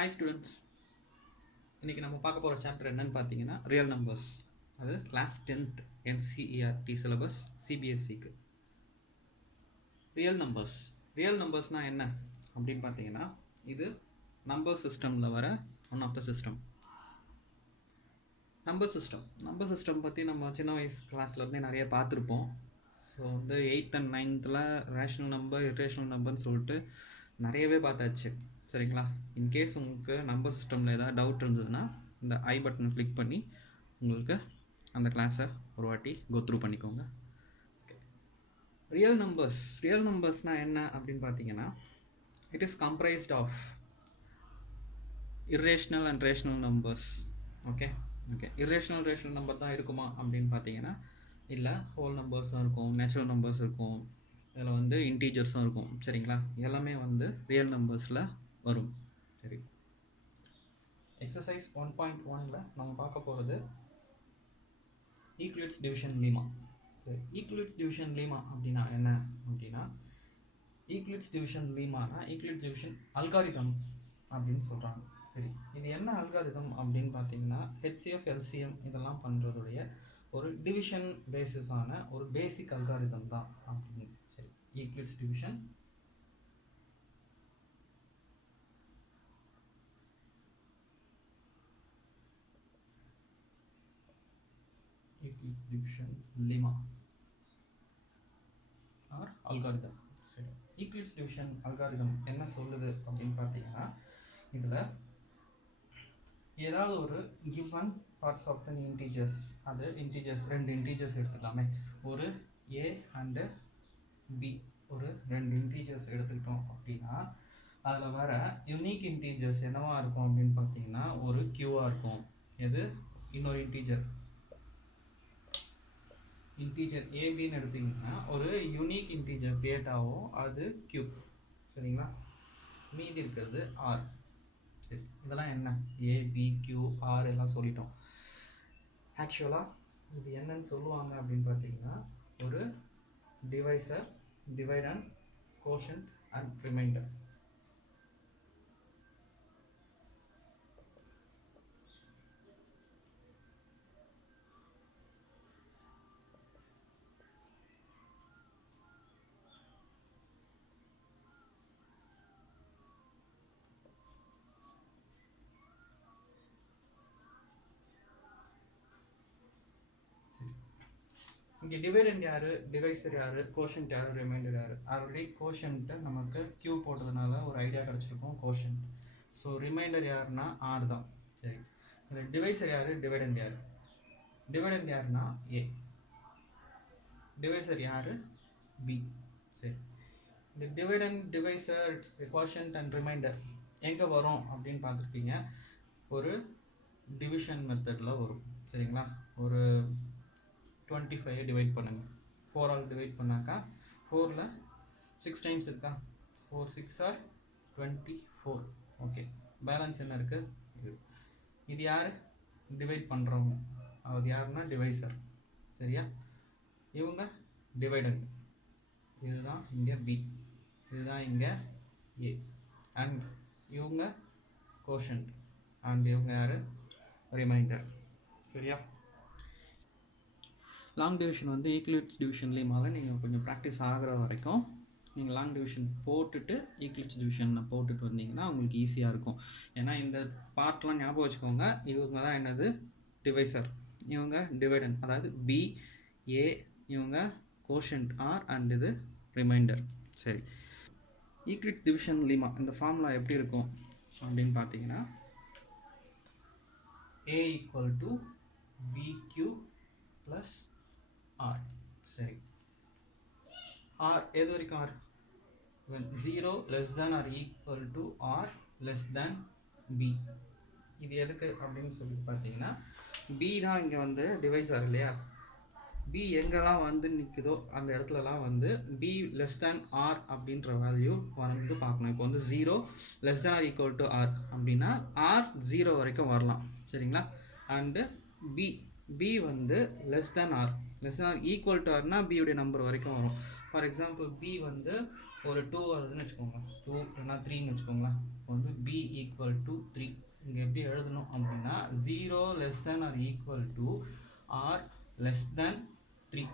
Hi students, இன்றைக்கி நம்ம பார்க்க போகிற சாப்டர் என்னன்னு பார்த்தீங்கன்னா ரியல் நம்பர்ஸ். அது கிளாஸ் 10th NCERT சிலபஸ் சிபிஎஸ்சிக்கு. ரியல் நம்பர்ஸ்னால் என்ன அப்படின்னு பார்த்தீங்கன்னா, இது நம்பர் சிஸ்டமில் வர one of the system. Number system பற்றி நம்ம சின்ன வயசு கிளாஸ்லேருந்தே நிறைய பார்த்துருப்போம். So 8th and 9th rational number, irrational நம்பர்னு சொல்லிட்டு நிறையவே பார்த்தாச்சு. சரிங்களா? இன்கேஸ் உங்களுக்கு நம்பர் சிஸ்டமில் ஏதாவது டவுட் இருந்ததுன்னா இந்த ஐ பட்டனை கிளிக் பண்ணி உங்களுக்கு அந்த கிளாஸை ஒரு வாட்டி கோத்ரூ பண்ணிக்கோங்க. ஓகே, ரியல் நம்பர்ஸ்னால் என்ன அப்படின்னு பார்த்தீங்கன்னா, it is comprised of irrational and rational numbers. Okay, rational number தான் இருக்குமா அப்படின்னு பார்த்தீங்கன்னா இல்லை, ஹோல் நம்பர்ஸும் இருக்கும், நேச்சுரல் நம்பர்ஸ் இருக்கும், இதில் இன்டீஜர்ஸும் இருக்கும். சரிங்களா? எல்லாமே ரியல் நம்பர்ஸில் வரும். சரி, எக்ஸசைஸ் 1.1ல் நம்ம பார்க்க போகிறது ஈக்லிட்ஸ் டிவிஷன் லீமா. சரி, ஈக்லிட்ஸ் டிவிஷன் லீமா அப்படின்னா என்ன அப்படின்னா, Euclid's division லீமானா Euclid's division algorithm அப்படின்னு சொல்கிறாங்க. சரி, இது என்ன அல்காரிதம் அப்படின்னு பார்த்தீங்கன்னா, HCF LCM இதெல்லாம் பண்ணுறதுடைய ஒரு டிவிஷன் பேசிஸான ஒரு பேசிக் அல்காரிதம் தான் அப்படின்னு. சரி, Euclid's division lemma or algorithm. சரி, ஈக்லிட்ஸ் டிவிஷன் அல்காரிதம் என்ன சொல்லுது அப்படின்னு பார்த்தீங்கன்னா, இதில் ஏதாவது ஒரு given parts of the integers, அது இன்டீஜர்ஸ் ரெண்டு இன்டீஜர்ஸ் எடுத்துக்கலாமே, ஒரு A அண்டு B, ஒரு ரெண்டு இன்டீஜர்ஸ் எடுத்துக்கிட்டோம் அப்படின்னா அதில் வர யூனிக் இன்டீஜர்ஸ் என்னவா இருக்கும் அப்படின்னு பார்த்தீங்கன்னா ஒரு Qஆ இருக்கும். எது? இன்னொரு இன்டீஜர் ஏபின்னு எடுத்திங்கன்னா ஒரு யூனிக் இன்டீஜர் கிரியேட் ஆகும், அது Q. சரிங்களா? மீதி இருக்கிறது R. சரி, இதெல்லாம் என்ன? A, B, Q, R எல்லாம் சொல்லிட்டோம். ஆக்சுவலாக இது என்னன்னு சொல்லுவாங்க அப்படின்னு பார்த்தீங்கன்னா, ஒரு divisor, dividend, quotient and reminder. இங்கே டிவைடண்ட் யார், டிவைசர் யார், கோஷன்ட் யார், ரிமைண்டர் யார்? ஆல்ரெடி கோஷன்ட்டு நமக்கு Q போட்டதுனால ஒரு ஐடியா கிடச்சிருக்கும், கோஷன்ட். ஸோ ரிமைண்டர் யாருன்னா R தான். சரி, இந்த டிவைசர் யார், டிவைடண்ட் யார்? டிவைடண்ட் யாருன்னா A. டிவைசர் யார்? B. சரி, இந்த dividend, divisor, quotient and reminder எங்கே வரும் அப்படின்னு பார்த்துருப்பீங்க. ஒரு டிவிஷன் மெத்தடில் வரும். சரிங்களா? ஒரு 25 டிவைட் பண்ணுங்கள், 4 ஆல் டிவைட் பண்ணாக்கா 4ல் 6 டைம்ஸ் இருக்கா, 4 6 ஆர் 24. ஓகே, பேலன்ஸ் என்ன இருக்குது? இது யார் டிவைட் பண்ணுறவங்க? அது யாருன்னா டிவைசர். சரியா? இவங்க டிவைடண்ட், இதுதான் இங்கே B, இதுதான் இங்கே A, அண்ட் இவங்க கோஷன்ட், அண்ட் இவங்க யார்? ரிமைண்டர். சரியா? லாங் டிவிஷன் ஈக்லிட்ஸ் டிவிஷன் லீமாவை நீங்கள் கொஞ்சம் ப்ராக்டிஸ் ஆகிற வரைக்கும் நீங்கள் லாங் டிவிஷன் போட்டுட்டு ஈக்லிட்ஸ் டிவிஷனில் போட்டுட்டு வந்தீங்கன்னா உங்களுக்கு ஈஸியாக இருக்கும். ஏன்னா இந்த பார்ட்லாம் ஞாபகம் வச்சுக்கோங்க. இவங்க தான் என்னது? டிவைசர், இவங்க டிவைடண்ட், அதாவது B, A, இவங்க கோஷன்ட் R, அண்ட் இது ரிமைண்டர். சரி, ஈக்லிட்ஸ் டிவிஷன் லீமா இந்த ஃபார்முலா எப்படி இருக்கும் அப்படின்னு பார்த்தீங்கன்னா, A equal to BQ plus R. சரி, R எது வரைக்கும்? R when 0 less than or equal to R less than B. இது எதுக்கு அப்படின்னு சொல்லி பார்த்தீங்கன்னா, B தான் இங்கே டிவைசர் இல்லையா? B எங்கெல்லாம் நிற்குதோ அந்த இடத்துலலாம் B less than R அப்படின்ற வேல்யூ பார்க்கணும். இப்போ 0 less than or equal to R அப்படின்னா R 0 வரைக்கும் வரலாம். சரிங்களா? And B less than R less than R equal to ஆர்னா பியோடைய நம்பர் வரைக்கும் வரும். ஃபார் எக்ஸாம்பிள் பி வந்து ஒரு 2 வருதுன்னு வச்சுக்கோங்க, 2 இல்லைனா 3ன்னு வச்சுக்கோங்களேன். இப்போ வந்து பி ஈக்குவல் டு 3 இங்கே எப்படி எழுதணும் அப்படின்னா 0 less than R equal to R less than 3.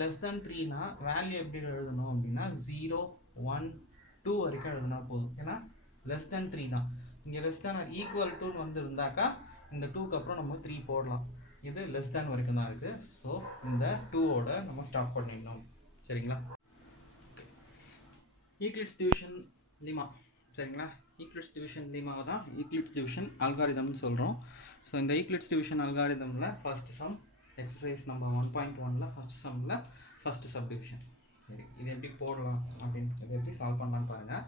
Less than 3னா வேல்யூ எப்படி எழுதணும் அப்படின்னா 0 1 2 வரைக்கும் எழுதுனா போதும். ஏன்னா லெஸ் தேன் 3 தான். இங்கே லெஸ் தேன் ஆர் ஈக்குவல் டுன்னு வந்து இருந்தாக்கா இந்த 2க்கு அப்புறம் நம்ம 3 போடலாம். இது லெஸ் தேன் வரைக்கும் தான் இருக்குது. ஸோ இந்த 2ஓட நம்ம ஸ்டாப் பண்ணிடணும். சரிங்களா? Okay, Euclid's division lemma. சரிங்களா? ஈக்லிட்ஸ் டிவிஷன் லீமாவை தான் ஈக்லிட்ஸ் டிவிஷன் அல்காரிதம்னு சொல்கிறோம். ஸோ இந்த ஈக்லிட்ஸ் டிவிஷன் அல்காரிதமில் ஃபர்ஸ்ட் சம் எக்ஸசைஸ் நம்பர் 1.1ல் ஃபர்ஸ்ட் சம்மில் ஃபர்ஸ்ட் சப் டிவிஷன். சரி, இது எப்படி போடலாம் அப்படின்னு, இதை எப்படி சால்வ் பண்ணலான்னு பாருங்கள்.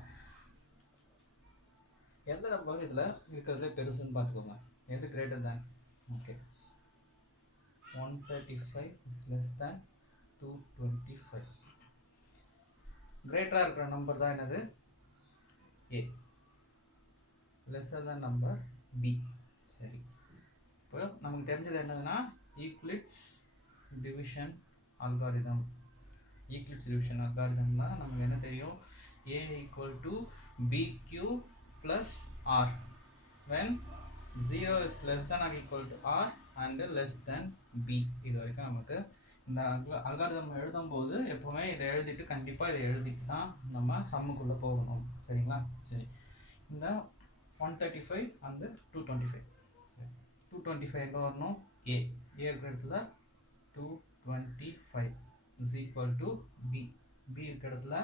எந்த நம்பர் இதில் இருக்கிறதுல பெருசுன்னு பார்த்துக்கோங்க. எது greater than? Okay, 135 is less than 225. கிரேட்டராக இருக்கிற நம்பர் தான் என்னது? A. லெஸ்ஸர் தான் நம்பர் B. சரி, இப்போ நமக்கு தெரிஞ்சது என்னதுன்னா Euclid's division algorithm. Euclid's division அல்காரிதம்னா நமக்கு என்ன தெரியும்? A equal to BQ plus R when 0 is less than or equal to R and less than B. இது வரைக்கும் நமக்கு இந்த அல்காரிதம் எழுதும்போது எப்போவுமே இதை எழுதிட்டு கண்டிப்பாக இதை எழுதிட்டு தான் நம்ம சம்முக்குள்ளே போகணும். சரிங்களா? சரி, இந்த 135 and 225. 225 எங்கே வரணும்? A. A இருக்கிற இடத்துல 225 is equal to B. B இருக்கிற இடத்துல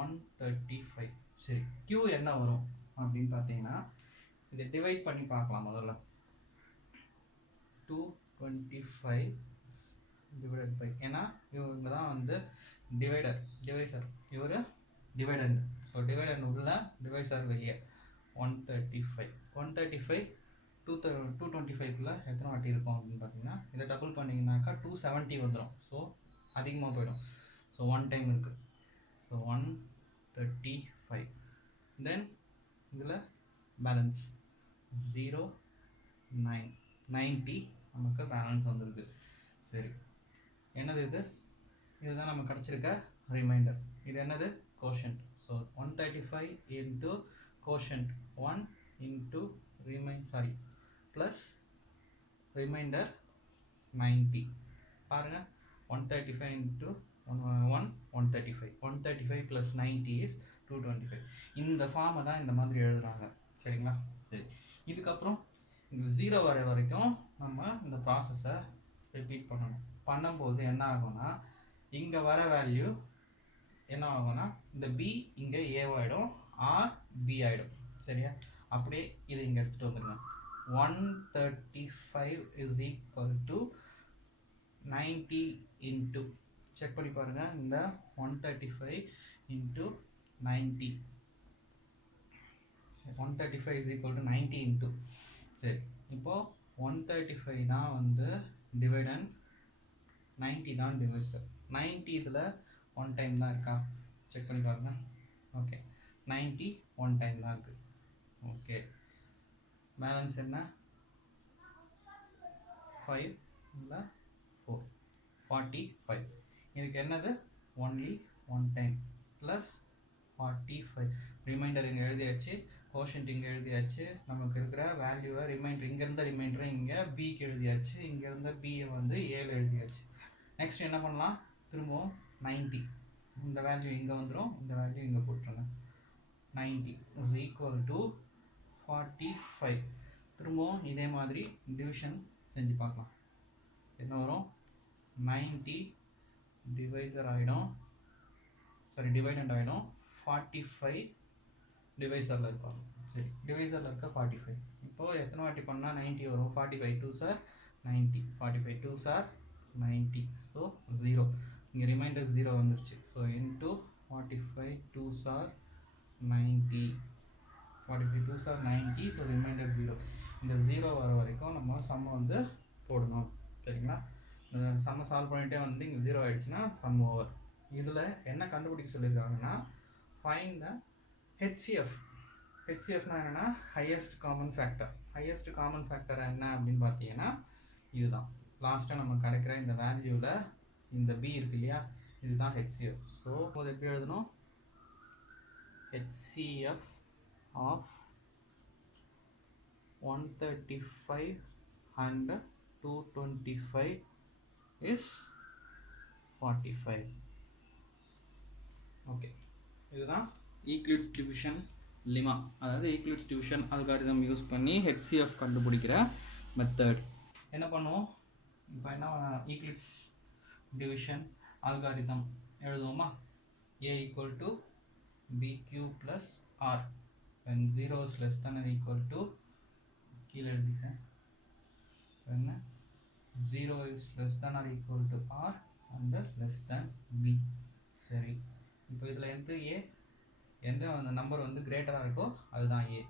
135. சரி, Q என்ன வரும் அப்படின்னு பார்த்தீங்கன்னா இதை டிவைட் பண்ணி பார்க்கலாம். முதல்ல 225 டிவைடட் பை, ஏன்னா இவங்க தான் வந்து டிவைசர், இவர் டிவைடண்ட். ஸோ டிவைடண்ட் உள்ள டிவைசர் வெளியே 135. 135 225க்குள்ளே எத்தனை வாட்டி இருக்கும் அப்படின்னு பார்த்தீங்கன்னா இதை டபுள் பண்ணிங்கனாக்கா 270 வந்துடும். ஸோ அதிகமாக போயிடும். ஸோ 1 டைம் இருக்குது. ஸோ 135. தென் இதில் பேலன்ஸ் 0 9 90 நமக்கு பேலன்ஸ் வந்துருக்கு. சரி, என்னது இது? இதுதான் நமக்கு கிடச்சிருக்க ரிமைண்டர். இது என்னது? Quotient. So 135 into quotient 1 into plus reminder 90. பாருங்கள், 135 இன்ட்டு 135. 135 plus 90 is 225. இந்த ஃபார்மை தான் இந்த மாதிரி எழுதுறாங்க. சரிங்களா? சரி, இதுக்கப்புறம் இந்த 0 வர வரைக்கும் நம்ம இந்த ப்ராசஸை ரிப்பீட் பண்ணணும். பண்ணும்போது என்ன ஆகும்னா இங்கே வர வேல்யூ என்ன ஆகும்னா இந்த B இங்கே ஏவாயிடும், R B ஆகிடும். சரியா? அப்படியே இதை இங்கே எடுத்துகிட்டு வந்துடுங்க. 135 is equal to 90 into, check பண்ணி பாருங்கள், இந்த 135 into 90. 135 is equal to 90 into. சரி, இப்போது 135 தான் வந்து டிவைடன், 90 தான் டிவைசர். 90 இதில் 1 டைம் தான் இருக்கா? செக் பண்ணி பாருங்கள். ஓகே, 90 1 டைம் தான் இருக்குது. ஓகே, பேலன்ஸ் என்ன? 5 இல்லை 4, 45. இதுக்கு என்னது? Only 1 time plus 45. ரிமைண்டர் இங்கே எழுதியாச்சு, கோஷன்ட் இங்கே எழுதியாச்சு, நமக்கு இருக்கிற வேல்யூவை ரிமைண்டர் இங்கேருந்த ரிமைண்டரை இங்கே பிக்கு எழுதியாச்சு, இங்கேருந்த பியை வந்து ஏல எழுதியாச்சு. நெக்ஸ்ட் என்ன பண்ணலாம்? திரும்பவும் 90, இந்த வேல்யூ இங்கே வந்துடும், இந்த வேல்யூ இங்கே போட்டுருங்க. 90 இஸ் ஈக்குவல் டு 45. திரும்பவும் இதே மாதிரி டிவிஷன் செஞ்சு பார்க்கலாம். என்ன வரும்? 90 டிவைசர் ஆகிடும், சாரி டிவைடண்ட் ஆகிடும். 45 டிவைசரில் இருப்பாங்க. சரி, டிவைசரில் இருக்க 45. இப்போது எத்தனை வாட்டி பண்ணால் 90 வரும்? 45 2 சார் 90, 45 2 சார் 90. ஸோ 0, இங்கே ரிமைண்டர் 0 வந்துருச்சு. So into 45 2 sir 90, 45 2 sir 90. So remainder 0. இந்த 0 வர வரைக்கும் நம்ம சம் வந்து போடணும். சரிங்களா? சம்மை சால்வ் பண்ணிகிட்டே வந்து இங்கே 0 ஆகிடுச்சுன்னா சம் ஓவர். இதில் என்ன கண்டுபிடிக்க சொல்லியிருக்காங்கன்னா ஃபைண்ட் த HCF. HCFனா என்னென்னா highest common factor. Highest common factor என்ன அப்படின்னு பார்த்தீங்கன்னா இதுதான். லாஸ்ட்டாக நம்ம கிடைக்கிற இந்த வேல்யூவில் இந்த b இருக்கு இல்லையா, இதுதான் HCF. ஸோ அது எப்படி எழுதணும், HCF of 135 and 225 is 45. Okay, இதுதான் ஈக்லிட்ஸ் டிவிஷன் லிமா, அதாவது ஈக்லிட்ஸ் டிவிஷன் அல்காரிதம் யூஸ் பண்ணி HCF கண்டுபிடிக்கிற மெத்தட். என்ன பண்ணுவோம் இப்போ, என்ன ஈக்லிட்ஸ் டிவிஷன் அல்காரிதம் எழுதுவோமா, A equal to BQ plus R when 0 is less than or equal to, கீழே எழுதிட்டேன், when 0 is less than or equal to R and less than B. சரி, இப்போ இதில் எந்த A, எந்த அந்த நம்பர் வந்து கிரேட்டராக இருக்கோ அதுதான் A.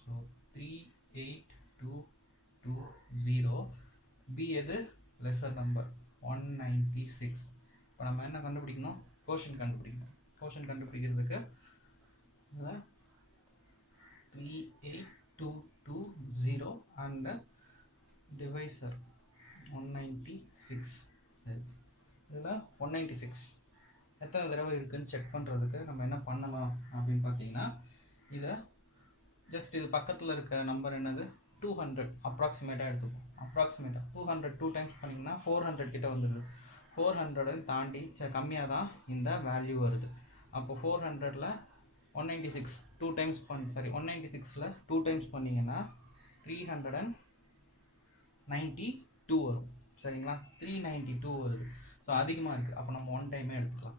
ஸோ 38220. B எது லெஸர் நம்பர் 196. இப்போ நம்ம என்ன கண்டுபிடிக்கணும், கோஷன் கண்டுபிடிக்கணும். கோஷன் கண்டுபிடிக்கிறதுக்கு 38220 அண்ட் டிவைசர் 196. சரி, இதில் 196 எத்தனை தடவை இருக்குதுன்னு செக் பண்ணுறதுக்கு நம்ம என்ன பண்ணலாம் அப்படின்னு பார்த்தீங்கன்னா, இதை ஜஸ்ட் இது பக்கத்தில் இருக்க நம்பர் என்னது 200 அப்ராக்சிமேட்டாக எடுத்துக்கும். அப்ராக்சிமேட்டாக 200 2 டைம்ஸ் பண்ணிங்கன்னா 400 கிட்ட வந்துடுது. 400 தாண்டி கம்மியாக தான் இந்த வேல்யூ வருது. அப்போ 400ல் 196 2 டைம்ஸ் 196ல் 2 டைம்ஸ் பண்ணிங்கன்னா 392 வரும். சரிங்களா, 392 வருது. ஸோ அதிகமாக இருக்குது. அப்போ நம்ம 1 டைமே எடுத்துக்கலாம்.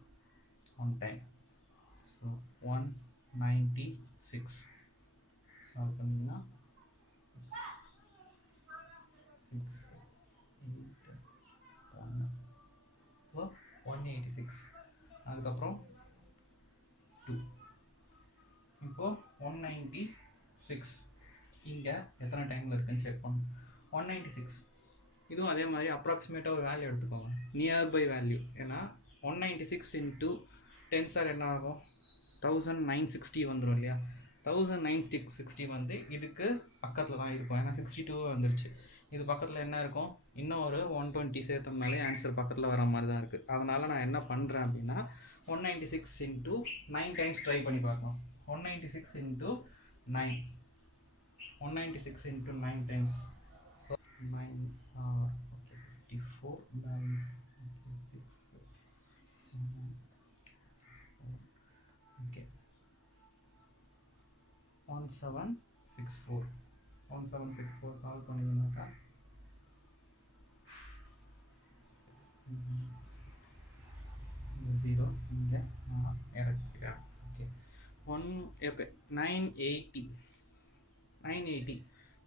1 டைம். ஸோ 196 சால்வ் பண்ணிங்கன்னா 6 8 1. ஸோ 186. அதுக்கப்புறம் 2. இப்போது 196 இங்கே எத்தனை டைமில் இருக்குன்னு செக் பண்ணணும். 196 இதுவும் அதே மாதிரி அப்ராக்சிமேட்டாக ஒரு வேல்யூ எடுத்துக்கோங்க, நியர்பை வேல்யூ. ஏன்னா 196 இன்ட்டு 10 சார் என்ன ஆகும், 1960 வந்துடும் இல்லையா. 1960 வந்து இதுக்கு பக்கத்தில் தான் இருக்கும். ஏன்னா 62 வந்துருச்சு. இது பக்கத்தில் என்ன இருக்கும், இன்னும் ஒரு 120 சேர்த்தோம்னாலே ஆன்சர் பக்கத்தில் வர மாதிரி தான் இருக்குது. அதனால் நான் என்ன பண்ணுறேன் அப்படின்னா 196 இன்ட்டு 9 டைம்ஸ் ட்ரை பண்ணி பார்க்கணும். 196 into 9, 196 into 9 times. So 9 54, 9 56 7. Okay, 1764. 1764 solve பண்ணிங்கன்னாக்கா ஜீரோ இங்கே இறக்கிக்கிறேன். ஓகே, 980.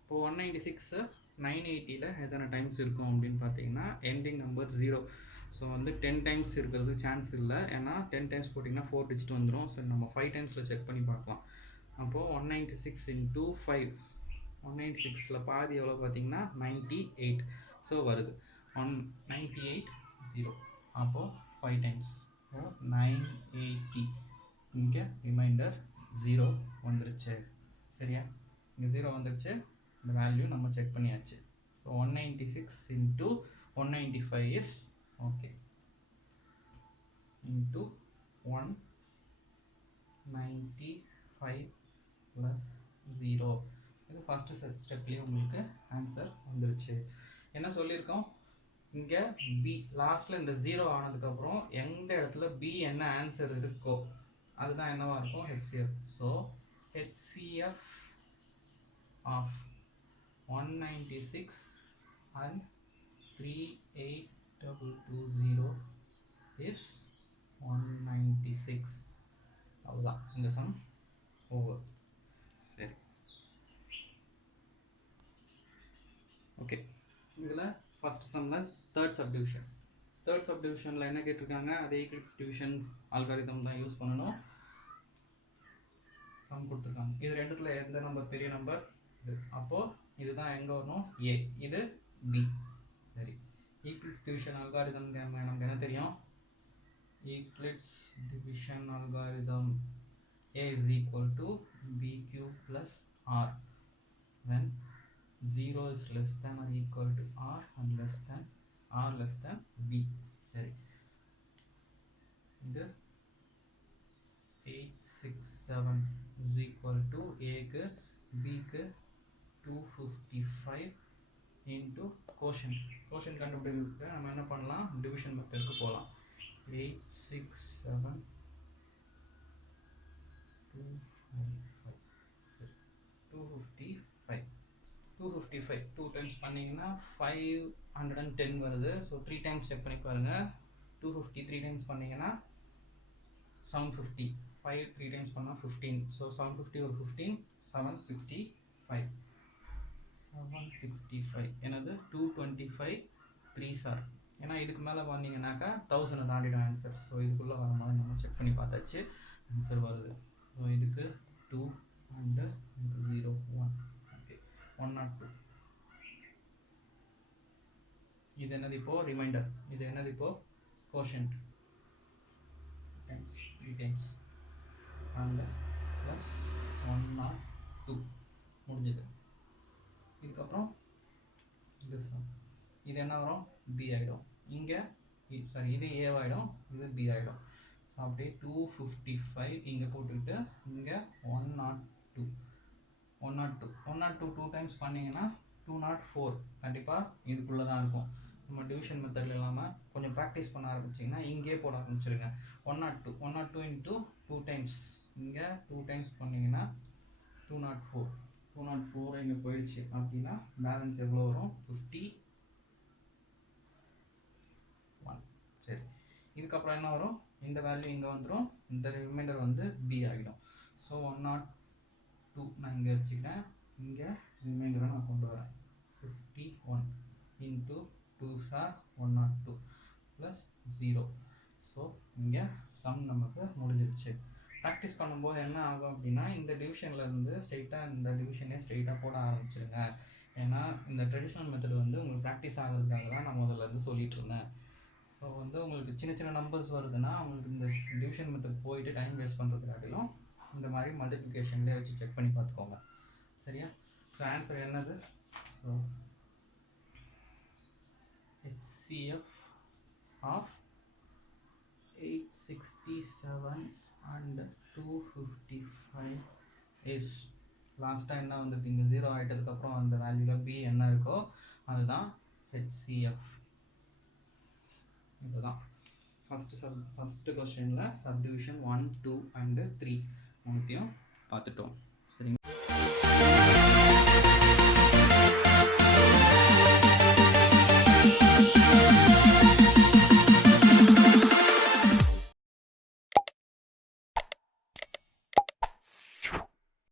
இப்போது 196 980ல் எத்தனை டைம்ஸ் இருக்கும் அப்படின்னு பார்த்தீங்கன்னா, எண்டிங் நம்பர் 0. ஸோ வந்து 10 டைம்ஸ் இருக்கிறது சான்ஸ் இல்லை. ஏன்னா 10 டைம்ஸ் போட்டிங்கன்னா 4 டிஜிட் வந்துடும். ஸோ நம்ம 5 டைம்ஸில் செக் பண்ணி பார்க்கலாம். அப்போது 196 இன்ட்டு 5, 196ல் பாதி எவ்வளோ பார்த்தீங்கன்னா 98. ஸோ வருது 198 0. அப்போது 5 டைம்ஸ். ஸோ 980. இங்கே ரிமைண்டர் 0 வந்துருச்சு. சரியா, இங்கே 0 வந்துருச்சு. இந்த வேல்யூ நம்ம செக் பண்ணியாச்சு. So 196 into 195 is okay into 195 plus 0. இது ஃபஸ்ட்டு ஸ்டெப்லேயே உங்களுக்கு ஆன்சர் வந்துருச்சு. என்ன சொல்லியிருக்கோம், இங்கே பி லாஸ்ட்டில் இந்த 0 ஆனதுக்கப்புறம் எந்த இடத்துல பி என்ன ஆன்சர் இருக்கோ அதுதான் என்னவாக இருக்கும், HCF. So HCF of 196 and 38220 is 196. அவ்வளோதான், இந்த சம் ஓவர். சரி, ஓகே. இதில் ஃபஸ்ட் சம்மில் தேர்ட் சப்டிவிஷனில் என்ன கேட்டிருக்காங்க, அதே ஈக்லிட்ஸ் டிவிஷன் அல்காரிதம் தான் யூஸ் பண்ணணும். சம் கொடுத்துருக்காங்க. இது ரெண்டுத்துல எந்த நம்பர் பெரிய நம்பர் இது. அப்போது இதுதான் எங்கே வரணும், A, இது B. சரி, ஈக்லிட்ஸ் டிவிஷன் அல்காரிதம் நமக்கு என்ன தெரியும், Euclid's division algorithm A is equal to BQ plus R when 0 is less than or equal to R and less than B. சரி, இது 867 is equal to ஏக்கு பிக்கு 255 into quotient. quotient கண்டுபிடிக்க நம்ம என்ன பண்ணலாம், டிவிஷன் மெத்தடுக்கு போகலாம். 867 255 255 2 டைம்ஸ் பண்ணிங்கன்னா 510 வருது. ஸோ 3 டைம்ஸ் செக் பண்ணி பாருங்கள். 250 3 டைம்ஸ் பண்ணிங்கன்னா 750. 5 3 டைம்ஸ் பண்ணால் 15. ஸோ 750 ஒரு 15 765 765 எனது 225 3 சார். ஏன்னா இதுக்கு மேலே வந்தீங்கன்னாக்கா 1000 தாண்டிடும் ஆன்சர். ஸோ இதுக்குள்ளே வர மாதிரி நம்ம செக் பண்ணி பார்த்தாச்சு, ஆன்சர் வருது. ஸோ இதுக்கு 2 அண்டு 0 1 ஓகே 102. இது என்னது இப்போ ரிமைண்டர், இது என்னது இப்போ quotient times 3 times and plus 102 முடிஞ்சது. இதுக்கப்புறம் இது சம், இது என்ன வரும் பி ஆகிடும். இங்கே சாரி இது ஏவாயிடும், இது பி ஆகிடும். ஸோ அப்படியே 255 இங்கே போட்டுக்கிட்டு இங்கே 102 102 2 டைம்ஸ் பண்ணிங்கன்னா 204 கண்டிப்பாக இதுக்குள்ளே தான் இருக்கும். நம்ம டிவிஷன் மெத்தடில் இல்லாமல் கொஞ்சம் ப்ராக்டிஸ் பண்ண ஆரம்பிச்சிங்கன்னா இங்கே போட ஆரம்பிச்சிருங்க. 102 இன்ட்டு 2 டைம்ஸ், இங்கே 2 டைம்ஸ் பண்ணிங்கன்னா 204 இங்கே போயிடுச்சு அப்படின்னா பேலன்ஸ் எவ்வளோ வரும் 51. சரி, இதுக்கப்புறம் என்ன வரும், இந்த வேல்யூ இங்கே வந்துடும், இந்த ரிமைண்டர் வந்து பி ஆகிடும். ஸோ 102 நான் இங்கே வச்சுக்கிறேன், இங்கே ரிமைண்டரை நான் கொண்டு வரேன். 51 இன்ட்டு 2 சார் 102 ப்ளஸ் 0. ஸோ இங்கே சம் நமக்கு முடிஞ்சிருச்சு. ப்ராக்டிஸ் பண்ணும்போது என்ன ஆகும் அப்படின்னா இந்த டிவிஷன்லேருந்து ஸ்ட்ரெயிட்டாக இந்த டிவிஷனே ஸ்ட்ரெயிட்டாக போட ஆரம்பிச்சிருங்க. ஏன்னா இந்த ட்ரெடிஷ்னல் மெத்தட் வந்து உங்களுக்கு ப்ராக்டிஸ் ஆகிறதுக்காக தான் நான் முதல்ல இருந்து சொல்லிட்டு இருந்தேன். ஸோ வந்து உங்களுக்கு சின்ன சின்ன நம்பர்ஸ் வருதுன்னா உங்களுக்கு இந்த டிவிஷன் மெத்தட் போயிட்டு டைம் வேஸ்ட் பண்ணுறதுக்காட்டிலும் இந்த மாதிரி மல்டிப்ளிகேஷன்லேயே வச்சு செக் பண்ணி பார்த்துக்கோங்க. சரியா? ஸோ ஆன்சர் என்னது, so HCF of 867 and 255 is லாஸ்ட்டாக என்ன வந்துருக்கீங்க 0 ஆகிட்டதுக்கப்புறம் அந்த வேல்யூவில் பி என்ன இருக்கோ அதுதான் HCF. இதுதான் ஃபஸ்ட்டு கொஸ்டினில் சப்டிவிஷன் 1 2 அண்டு 3 மூணுத்தையும் பார்த்துட்டோம். சரிங்க.